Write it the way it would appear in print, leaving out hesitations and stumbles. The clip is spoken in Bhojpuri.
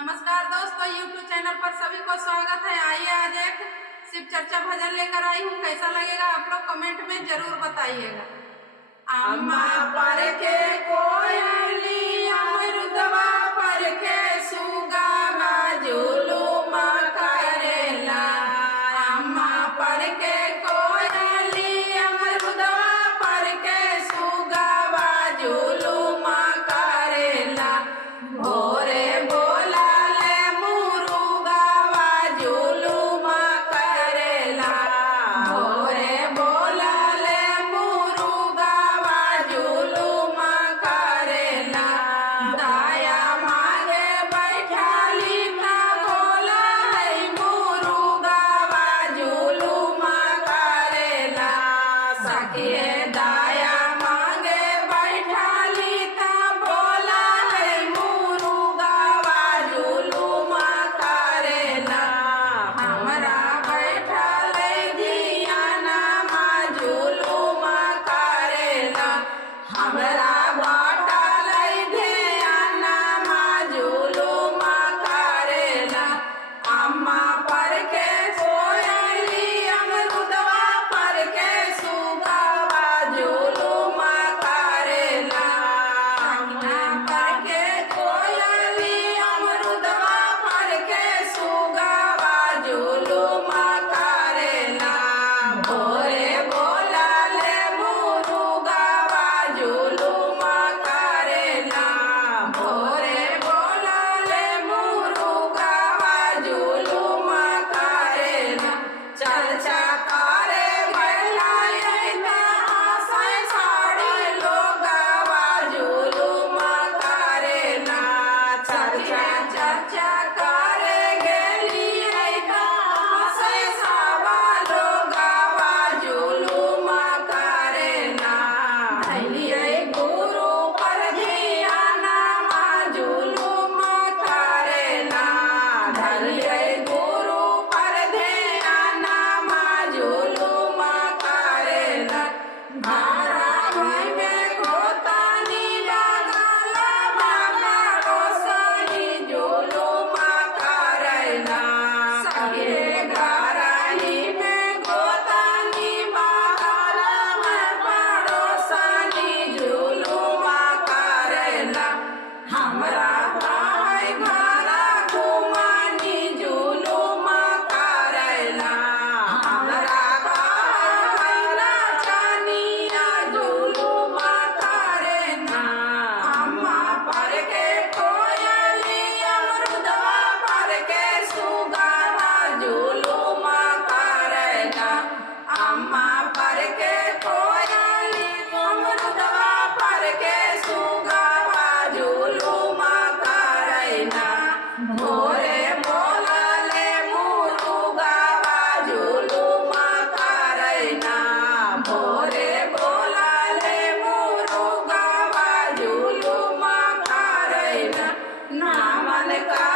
नमस्कार दोस्तों, YouTube चैनल पर सभी को स्वागत है। आइए आज एक शिव चर्चा भजन लेकर आई हूँ। कैसा लगेगा आप लोग कमेंट में जरूर बताइएगा। अम्मा पर के कोयली अमृतवा पर के सुगावा जुलुमा करेला। अम्मा पर के कोयली अमृतवा पर के सुगावा जुलुमा करेला। भोरे बोला ले मुरुगावा जुलुमा करेला। भोरे बोला ले मुरुगावा जुलुमा करेला। दाया मांगे बैठाली ना बोला है मुरुगावा जुलुमा करेला। सखिए दाया मांगे बैठाली ता बोला है मुरुगावा जुलुमा करेला। हमरा बैठल धियाना मा जुलुमा करेला। हमरा बैठल धियाना मा जुलुमा करेला। अम्मा पर के कोयली अमृतवा पर के सुगावा जुलुमा करेला। अम्मा पर के कोयली अमृतवा पर के सुगावा जुलुमा करेला। भोरे बोला ले मुरुगावा जुलुमा करेला। भोरे बोला ले मुरुगावा जुलुमा करेला। चर्चा करे बैठा आशय साड़ी लोगावा जुलुमा करेला। चर्चा करे गेली आशय सावा लोगावा जुलुमा करेला। धैलियै गुरु पर धियाना मा जुलुमा करेला। धैलियै गुरु पर धियाना मा जुलुमा करेला। भारा भाई में गोतानी लगाला बाबा रोसनी जुलुमा करेला। सगे घराही में गोतानी लगाला बाबा रोसनी जुलुमा करेला। हमरा भाई घरा घुमानी जुलुमा करेला। हमरा भाई नाचनिया जुलुमा करेला। अम्मा पर के कोयली अमृतवा पर के सुगावा जुलुमा करेला। अम्मा पर के कोयली अमृतवा पर के सुगावा जुलुमा करेला। भोरे बोला ले मुरुगावा जुलुमा करेला। भोरे बोला ले मुरुगावा जुलुमा करेला। नामन का